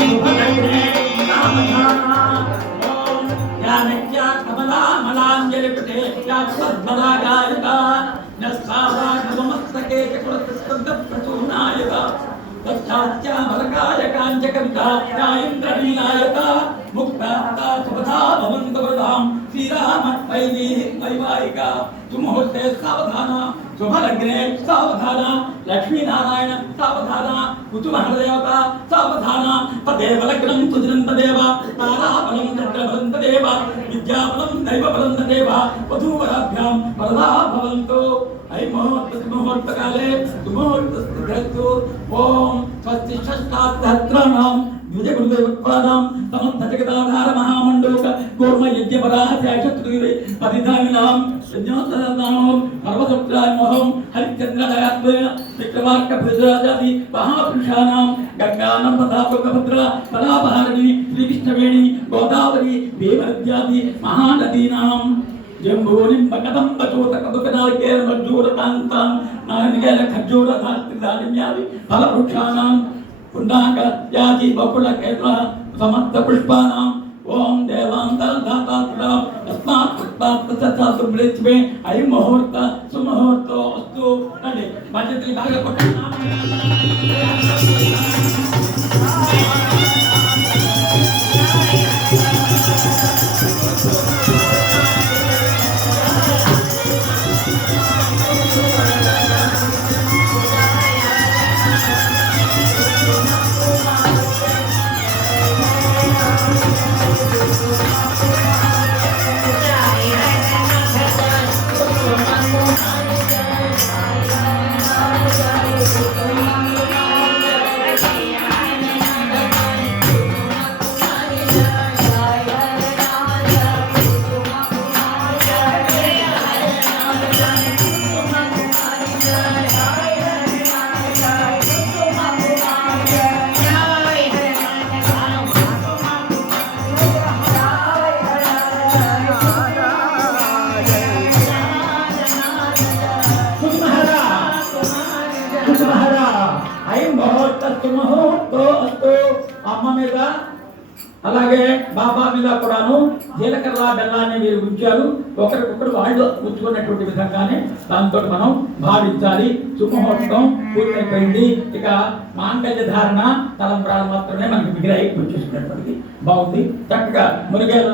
శుభలగ్నే సావధానా ఓం యానక్య కమలా మలాంజలిపటే yeah పద్మరాగాయత నస్తావాగమస్తకే చక్రస్కంద ప్రచూనాయత తచ్చాచ్య మలకాయ కాంచకవితాయ ఇంద్రనీలాయత ముక్తాత్త శుభదా భవంతవదాం Srirama వైవాహిక సుముహూర్తే సావధాన శుభలగ్నే సావధాన లక్ష్మీనారాయణ సావధాన కుతుమహదేవత సావధాన తదేవ లగ్నం సుజనం తదేవ తారాబలం చక్రబలం తదేవ విద్యాబలం దైవబలం తదేవ వధూవరాభ్యాం వరదా భవంతు ఐ ముహూర్తకాలే సుముహూర్తస్తు ఓం స్వస్తి షష్టార్థత్రాణం ద్విజగురుదేవత్వానాం సమర్థజగదాధార మహామండోక కూర్మ యజ్ఞపరాశేషత్రుగిరి పదిధామినాం యజ్ఞోత్తరానాం పర్వసప్రాయ మోహం హరిచంద్రదయాత్వేన విక్రమార్క భుజరాజాది మహాపురుషానాం గంగానర్మదాపుకభద్ర పరాపహారిణి శ్రీకృష్ణవేణి గోదావరి భీమనద్యాది మహానదీనాం జంబూనింబకదంబచూతకదుకనాళికేర మజ్జూరకాంతాం నారికేల ఖర్జూరధాత్రిదానిమ్యాది ఫలవృక్షానాం పుండాక యాది బకుళ కేంద్ర సమస్త పుష్పానాం ఓం దేవాంతరధాతాత్రాం తస్మాత్ పుష్పాత్మసత్సాసుబ్రేచ్మే ఐ ముహూర్త సుముహూర్తో అస్తు అంటే మధ్యత్రి బాగా కొట్టినా అమ్మ మీద అలాగే బాబా మీద కూడాను జీలకర్ర బెల్లాన్ని వీరు ఉంచారు. ఒకరికొకరు వాళ్ళు ఉంచుకున్నటువంటి విధంగానే దాంతో మనం భావించాలి. సుముహూర్తం పూర్తయిపోయింది. ఇక మాంగళ్య ధారణ తలంబ్రాలు మాత్రమే మనకి మిగిలాయి. వచ్చేసినటువంటిది బాగుంది. చక్కగా మురిగేరు